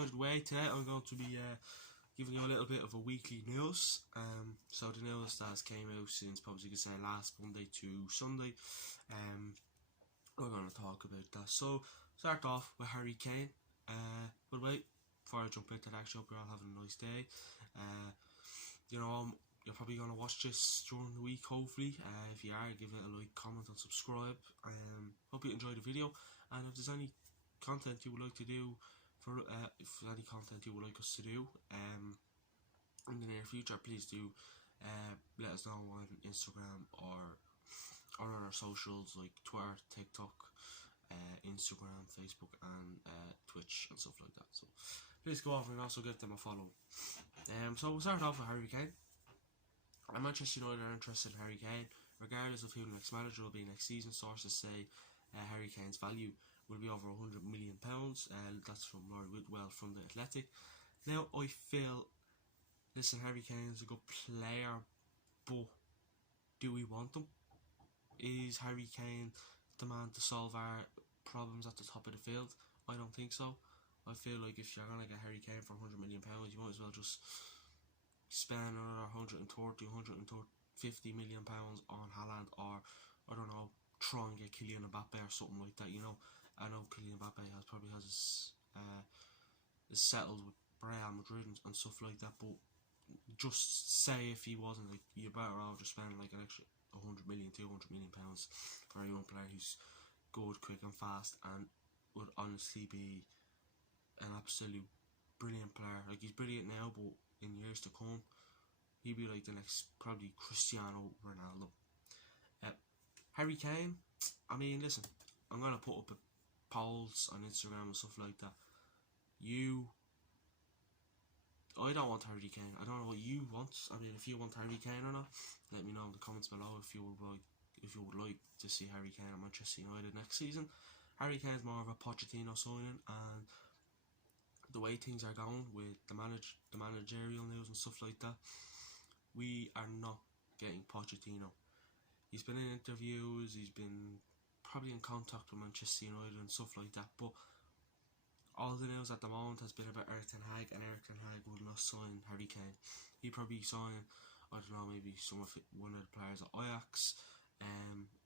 United way. Today I'm going to be giving you a little bit of a weekly news. So the news that has came out since probably you could say last Monday to Sunday. We're going to talk about that. So start off with Harry Kane. But wait, before I jump into that, actually, hope you're all having a nice day. You're probably going to watch this during the week, hopefully. If you are, give it a like, comment and subscribe. Hope you enjoy the video, and if there's any content you would like to do if any content you would like us to do in the near future, please do let us know on Instagram or on our socials like Twitter, TikTok, Instagram, Facebook, and Twitch and stuff like that. So please go off and also give them a follow. So we'll start off with Harry Kane. Manchester United are interested in Harry Kane, regardless of who the next manager will be next season. Sources say Harry Kane's value will be over £100 million. That's from Laurie Whitwell from The Athletic. Now, I feel, listen, Harry Kane is a good player, but do we want him? Is Harry Kane the man to solve our problems at the top of the field? I don't think so. I feel like if you're going to get Harry Kane for £100 million, you might as well just spend another 130, 150 million pounds on Haaland, or I don't know, try and get Kylian Mbappe or something like that. You know, I know Kylian Mbappe is settled with Real Madrid and stuff like that, but just say if he wasn't, like, you're better off just spending like an extra 100 million, 200 million pounds for a young player who's good, quick and fast, and would honestly be an absolute brilliant player. Like, he's brilliant now, but in years to come, he'd be like the next probably Cristiano Ronaldo. Harry Kane, I mean, listen, I'm gonna put up polls on Instagram and stuff like that. I don't want Harry Kane. I don't know what you want. I mean, if you want Harry Kane or not, let me know in the comments below. If you would like to see Harry Kane at Manchester United next season. Harry Kane's more of a Pochettino signing, and the way things are going with the managerial news and stuff like that, we are not getting Pochettino. He's been in interviews, he's been probably in contact with Manchester United and stuff like that, but all the news at the moment has been about Erik ten Hag, and Erik ten Hag will not sign Harry Kane. He'd probably sign, I don't know, maybe one of the players at Ajax,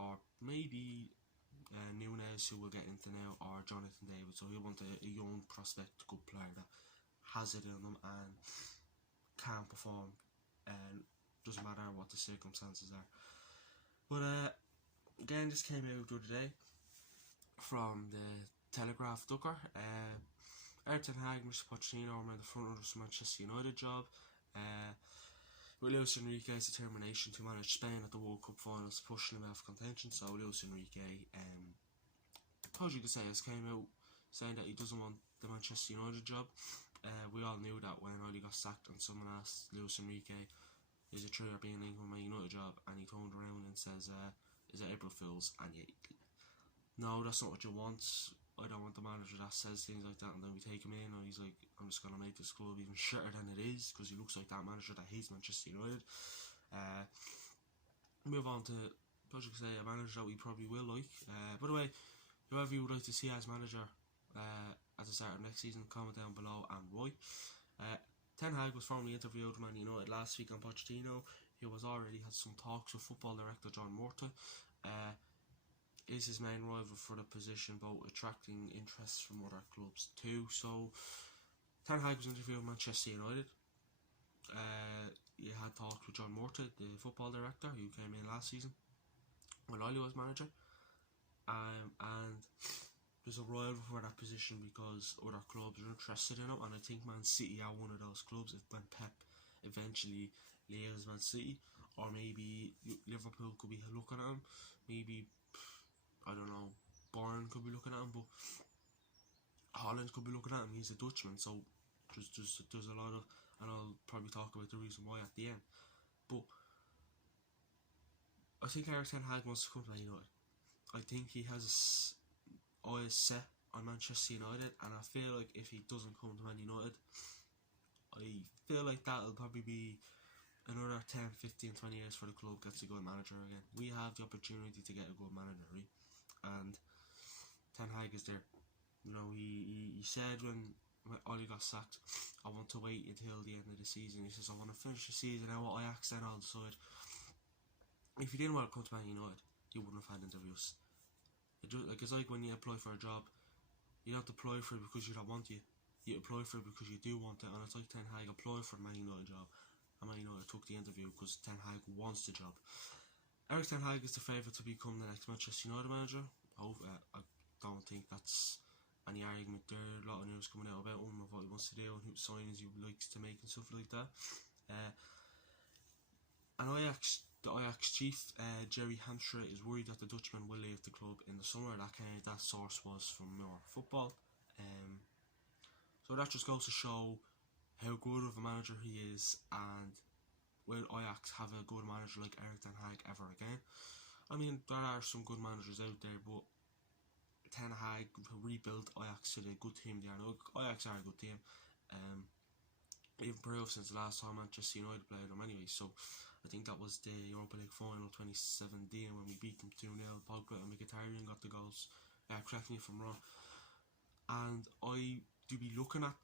or maybe Nunes, who we'll get into now, or Jonathan David. So he'll want a young prospect, good player that has it in them and can perform, and doesn't matter what the circumstances are. But again, this came out the other day from the Telegraph Ducker. Erik ten Hag, Mr. Pochettino are the front runners for Manchester United job. With Luis Enrique's determination to manage Spain at the World Cup finals, pushing him out of contention. So Luis Enrique, as you could say, has came out saying that he doesn't want the Manchester United job. We all knew that when Oli got sacked, and someone asked Luis Enrique, is it true you're being linked with my United job? And he turned around and says, is it April Fool's? And no, that's not what you want. I don't want the manager that says things like that, and then we take him in and he's like, I'm just going to make this club even shitter than it is, because he looks like that manager that hates Manchester United. Move on to, as you say, a manager that we probably will like. By the way, whoever you would like to see as manager at the start of next season, comment down below and why. Ten Hag was formally interviewed with Man United last week on Pochettino, who has already had some talks with football director John Murtough. Is his main rival for the position, but attracting interest from other clubs too. So Ten Hag was interviewed with Manchester United. He had talked with John Murtough, the football director, who came in last season when Oli was manager, and there's a rival for that position because other clubs are interested in him, and I think Man City are one of those clubs. If when Pep eventually leaves Man City, or maybe Liverpool could be looking at him, maybe, I don't know, Bayern could be looking at him, but Holland could be looking at him. He's a Dutchman, so there's a lot of, and I'll probably talk about the reason why at the end. But I think Erik ten Hag wants to come to Man United. I think he has eyes set on Manchester United, and I feel like if he doesn't come to Man United, I feel like that'll probably be another 10, 15, 20 years for the club gets a good manager again. We have the opportunity to get a good manager, right? And Ten Hag is there. You know, he said when when Ollie got sacked, I want to wait until the end of the season. He says, I want to finish the season out at Ajax, then I'll decide. If you didn't want to come to Man United, you wouldn't have had interviews. It's like when you apply for a job, you don't apply for it because you don't want it. You apply for it because you do want it, and it's like Ten Hag applied for the Man United job, and Man United took the interview because Ten Hag wants the job. Erik Ten Hag is the favourite to become the next Manchester United manager. I don't think that's any argument there. A lot of news coming out about him, of what he wants to do and who signings he likes to make and stuff like that. And the Ajax chief, Jerry Hamstra, is worried that the Dutchman will leave the club in the summer. That source was from More Football. So that just goes to show how good of a manager he is, and will Ajax have a good manager like Erik Ten Hag ever again? I mean, there are some good managers out there, but Ten Hag rebuilt Ajax to the good team they are now. Ajax are a good team. Even proved since the last time Manchester United played them anyway. So I think that was the Europa League final 2017 when we beat them 2-0. Pogba and Mkhitaryan got the goals. Correct me if I'm wrong. And I do be looking at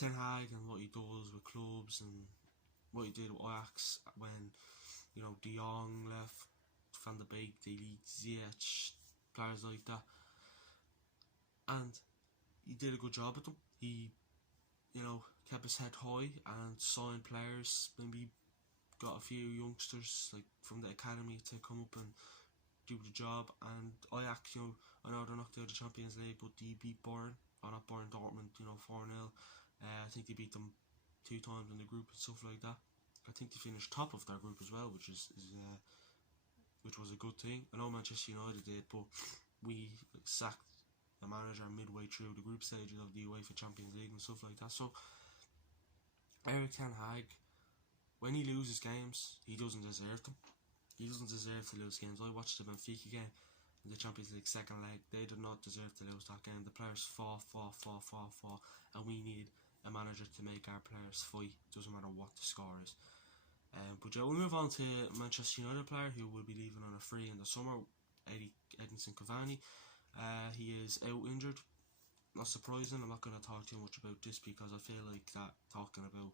Ten Hag and what he does with clubs and what he did with Ajax when, you know, De Jong left, Van de Beek, De Ligt, Ziyech, players like that, and he did a good job with them. He, you know, kept his head high and signed players. Maybe got a few youngsters like from the academy to come up and do the job. And Ajax, you know, I know they're knocked out of the Champions League, but they beat Bayern, or not Bayern, Dortmund, you know, 4-0. I think they beat them 2 times in the group and stuff like that. I think they finished top of their group as well, which was a good thing. I know Manchester United did, but we sacked the manager midway through the group stages of the UEFA Champions League and stuff like that. So Erik Ten Hag, when he loses games, he doesn't deserve them. He doesn't deserve to lose games. I watched the Benfica game in the Champions League second leg. They did not deserve to lose that game. The players fought, and we need a manager to make our players fight. Doesn't matter what the score is. But yeah, we'll move on to Manchester United player who will be leaving on a free in the summer, Edinson Cavani. He is out injured. Not surprising. I'm not going to talk too much about this because I feel like that talking about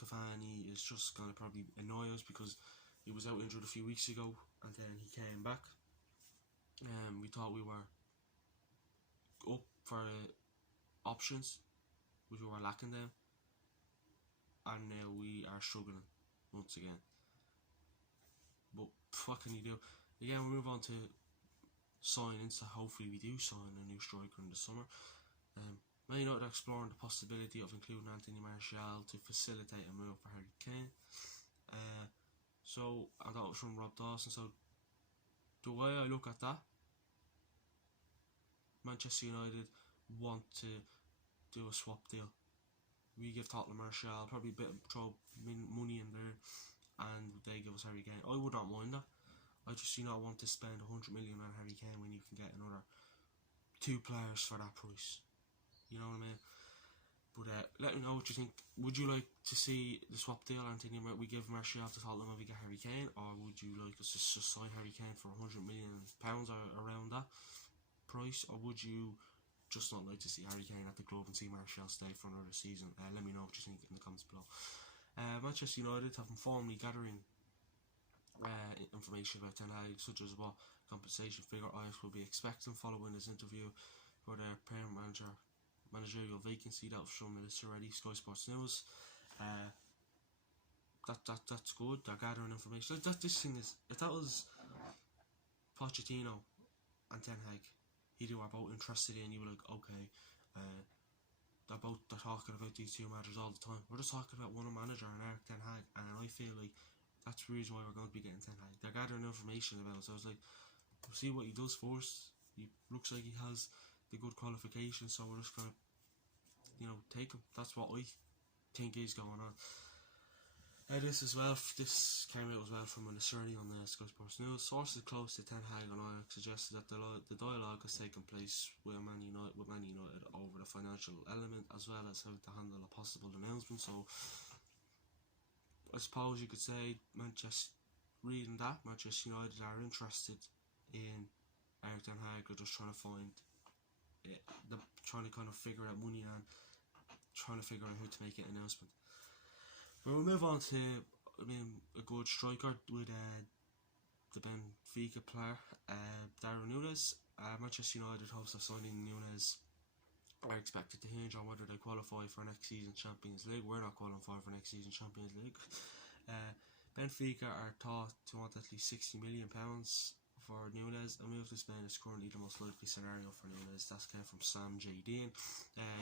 Cavani is just going to probably annoy us because he was out injured a few weeks ago and then he came back. We thought we were up for options, which we were lacking them, and now we are struggling once again. But what can you do? Again, we move on to signings. So hopefully we do sign a new striker in the summer. Man United are exploring the possibility of including Anthony Martial to facilitate a move for Harry Kane. So I thought it was from Rob Dawson. So the way I look at that, Manchester United want to do a swap deal. We give Tottenham Martial, probably throw money in there, and they give us Harry Kane. I would not mind that. I just do not want to spend 100 million on Harry Kane when you can get another 2 players for that price. You know what I mean? But let me know what you think. Would you like to see the swap deal and thinking about we give Martial to Tottenham and we get Harry Kane, or would you like us to just sign Harry Kane for £100 million or around that price, or would you just not like to see Harry Kane at the club and see Martial stay for another season? Let me know what you think in the comments below. Manchester United have informally gathering information about Ten Hag, such as what compensation figure Ajax will be expecting following his interview for their parent managerial vacancy. That was shown in this already, Sky Sports News. That's good. They're gathering information. This thing is, if that was Pochettino and Ten Hag, you are both interested in, you were like, okay, they're talking about these 2 managers all the time. We're just talking about one manager and Erik Ten Hag, and I feel like that's the reason why we're going to be getting Ten Hag. They're gathering information about it, so I was like, we'll see what he does first. He looks like he has the good qualifications, so we're just going to, you know, take him. That's what I think is going on. This came out as well from an attorney on the Sky Sports News. Sources close to Ten Hag and Ajax suggested that the dialogue has taken place with Man United over the financial element, as well as how to handle a possible announcement. So I suppose you could say Manchester United are interested in Erik Ten Hag. They're just trying to find they're trying to kind of figure out money and trying to figure out how to make an announcement. But we'll move on to, a good striker with the Benfica player, Darwin Núñez. Manchester United hopes of signing Núñez are expected to hinge on whether they qualify for next season's Champions League. We're not qualifying for next season's Champions League. Benfica are thought to want at least £60 million for Núñez. A move to Spain is currently the most likely scenario for Núñez. That came from Sam J. Dean.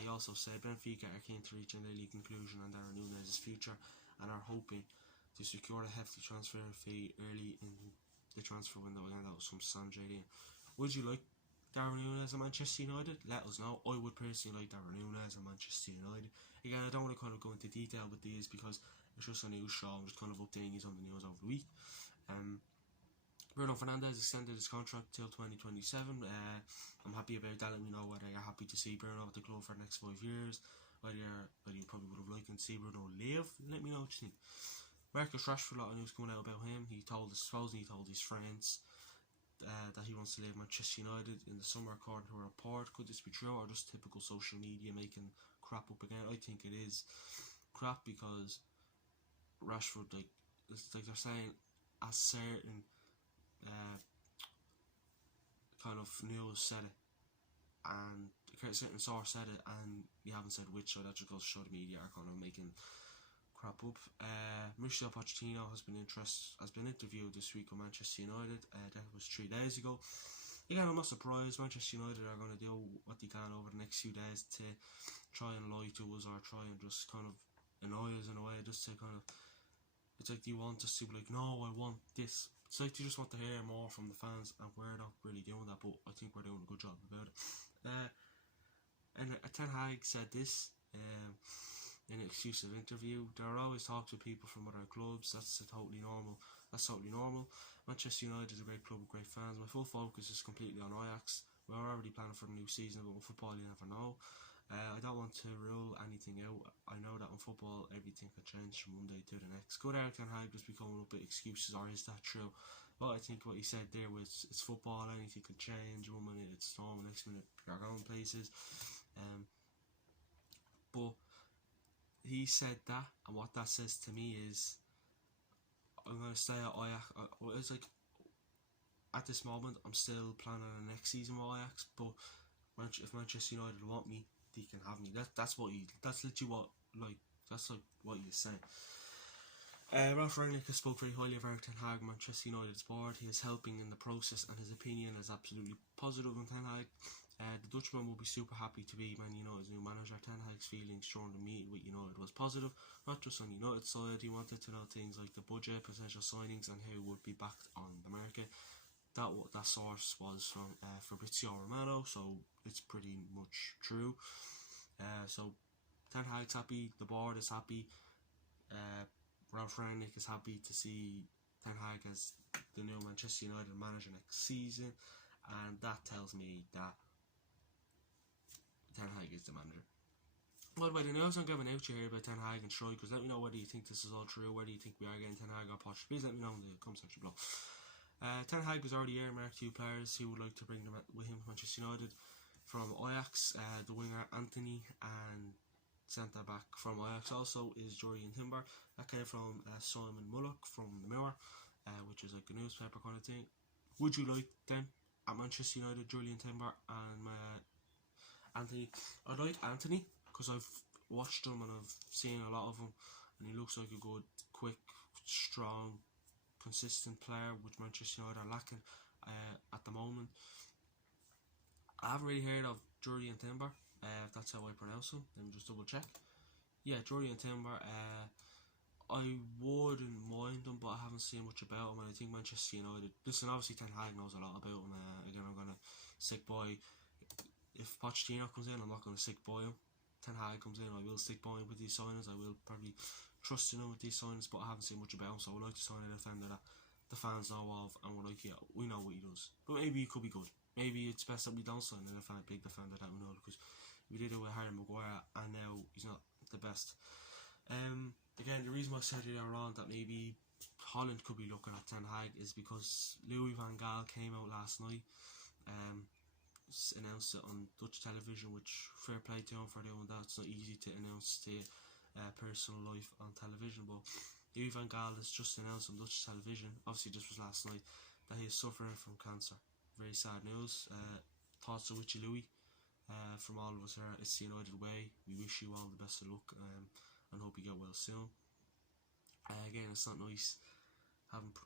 He also said Benfica are keen to reach an early conclusion on Darwin Núñez's future and are hoping to secure a hefty transfer fee early in the transfer window. Again, that was from Sam J. Dean. Would you like Darwin Núñez at Manchester United? Let us know. I would personally like Darwin Núñez at Manchester United. Again, I don't want to kind of go into detail with these because it's just a news show. I'm just kind of updating you on the news over the week. Bruno Fernandes extended his contract till 2027. I'm happy about that. Let me know whether you're happy to see Bruno at the club for the next 5 years. Whether you probably would have liked to see Bruno leave. Let me know what you think. Marcus Rashford, a lot of news coming out about him. Supposedly he told his friends that he wants to leave Manchester United in the summer, according to a report. Could this be true, or just typical social media making crap up again? I think it is crap because Rashford, it's like they're saying a certain kind of news said it, and a certain source said it, and you haven't said which, so that just goes to show the media are kind of making crap up. Mauricio Pochettino has been interviewed this week with Manchester United. That was 3 days ago. Again, I'm not surprised. Manchester United are going to do what they can over the next few days to try and lie to us, or try and just kind of annoy us in a way, just to kind of, it's like they want us to be like, no, I want this. It's like they just want to hear more from the fans, and we're not really doing that, but I think we're doing a good job about it. And Ten Hag said this in an exclusive interview: there are always talks with people from other clubs. That's totally normal. Manchester United is a great club with great fans. My full focus is completely on Ajax. We're already planning for the new season, but in football you never know. I don't want to rule anything out. I know that in football everything can change from one day to the next. Could Ten Hag just be coming up with excuses, or is that true? Well, I think what he said there was, it's football, anything can change. 1 minute it's storm, next minute you're going places. But he said that, and what that says to me is, I'm going to stay at Ajax. It's like, at this moment I'm still planning on the next season with Ajax, but if Manchester United want me, they can have me. That's literally what he's saying. Ralf Rangnick has spoke very highly of Erik Ten Hag, Manchester United's board. He is helping in the process, and his opinion is absolutely positive on Ten Hag. The Dutchman will be super happy to be Man United's new manager. Ten Hag's feelings during the meeting with United was positive, not just on United's side. He wanted to know things like the budget, potential signings, and how it would be backed on the market. That source was from Fabrizio Romano, so it's pretty much true. So Ten Hag's happy, the board is happy, Ralf Rangnick is happy to see Ten Hag as the new Manchester United manager next season, and that tells me that Ten Hag is the manager. By the way, the news I'm giving out here about Ten Hag and strikers, let me know whether you think this is all true, whether you think we are getting Ten Hag or Poch. Please let me know in the comment section below. Ten Hag has already earmarked 2 players who would like to bring them with him to Manchester United. From Ajax, the winger Antony, and centre back from Ajax also is Jurrien Timber. That came from Simon Mullock from the Mirror, which is like a newspaper kind of thing. Would you like them at Manchester United, Jurrien Timber and Antony? I like Antony because I've watched him and I've seen a lot of him, and he looks like a good, quick, strong, consistent player, which Manchester United are lacking at the moment. I haven't really heard of Jurrien Timber, if that's how I pronounce him. Let me just double check. Yeah, Jurrien Timber. I wouldn't mind him, but I haven't seen much about him, and I think Manchester United, listen, obviously Ten Hag knows a lot about him. Again, I'm going to stick by, if Pochettino comes in, I'm not going to stick by him. Ten Hag comes in, I will stick by him with these signings. I will probably trust in him with these signings, but I haven't seen much about him, so I would like to sign a defender that the fans know of, and we're like, yeah, we know what he does. But maybe he could be good. Maybe it's best that we don't sign a big defender that we know, because we did it with Harry Maguire, and now he's not the best. Again, the reason why I said earlier on that maybe Holland could be looking at Ten Hag is because Louis van Gaal came out last night announced it on Dutch television, which fair play to him for doing that. It's not easy to announce the personal life on television, but Louis van Gaal has just announced on Dutch television, obviously this was last night, that he is suffering from cancer. Very sad news. Thoughts are with you, Louis. From all of us here, it's the United way. We wish you all the best of luck, and hope you get well soon. Again, it's not nice.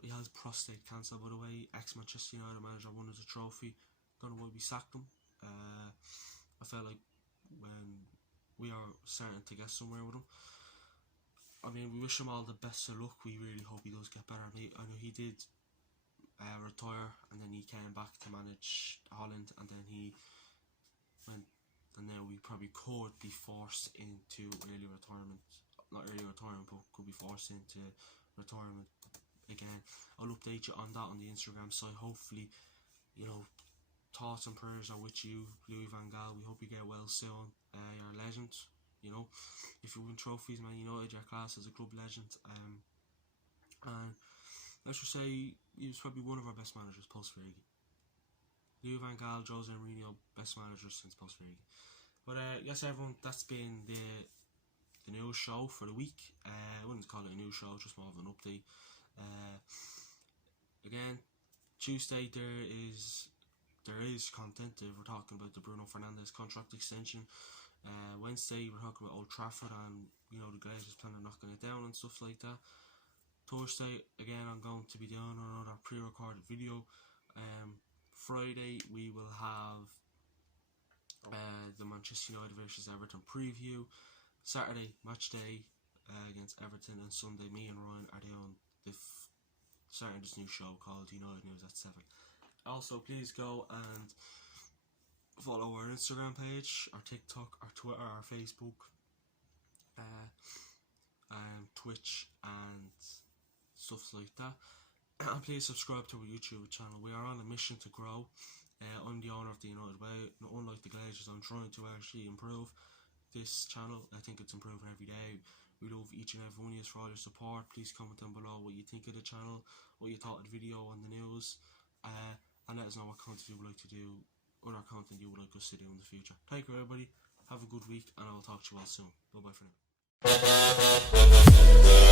He has prostate cancer, by the way. Ex-Manchester United manager won us a trophy. Don't know why we sacked him. I felt like when we are starting to get somewhere with him. I mean, we wish him all the best of luck. We really hope he does get better. I know he did retire, and then he came back to manage Holland, and then he went. And now we probably could be forced into early retirement. Not early retirement, but could be forced into retirement again. I'll update you on that on the Instagram side. Hopefully, you know, thoughts and prayers are with you, Louis van Gaal. We hope you get well soon. You're a legend. You know, if you win trophies, Man United, your class as a club legend. And let's just say he was probably one of our best managers post Fergie. Louis van Gaal, Jose Mourinho, best managers since post Fergie. But yes, everyone, that's been the news show for the week. I wouldn't call it a news show, just more of an update. Again, Tuesday there is content. We're talking about the Bruno Fernandes contract extension. Wednesday we're talking about Old Trafford and, you know, the Glazers plan on knocking it down and stuff like that. Thursday again I'm going to be doing another pre-recorded video. Friday we will have the Manchester United versus Everton preview. Saturday match day against Everton, and Sunday me and Ryan are doing starting this new show called United News at 7. Also, please go and follow our Instagram page, our TikTok, our Twitter, our Facebook, Twitch and stuff like that. And please subscribe to our YouTube channel. We are on a mission to grow. I'm the owner of the United Way. Unlike the Glazers, I'm trying to actually improve this channel. I think it's improving every day. We love each and every one of you for all your support. Please comment down below what you think of the channel, what you thought of the video on the news, and let us know what content you would like to do, other content you would like us to do in the future. Thank you everybody, have a good week, and I will talk to you all soon. Bye bye for now.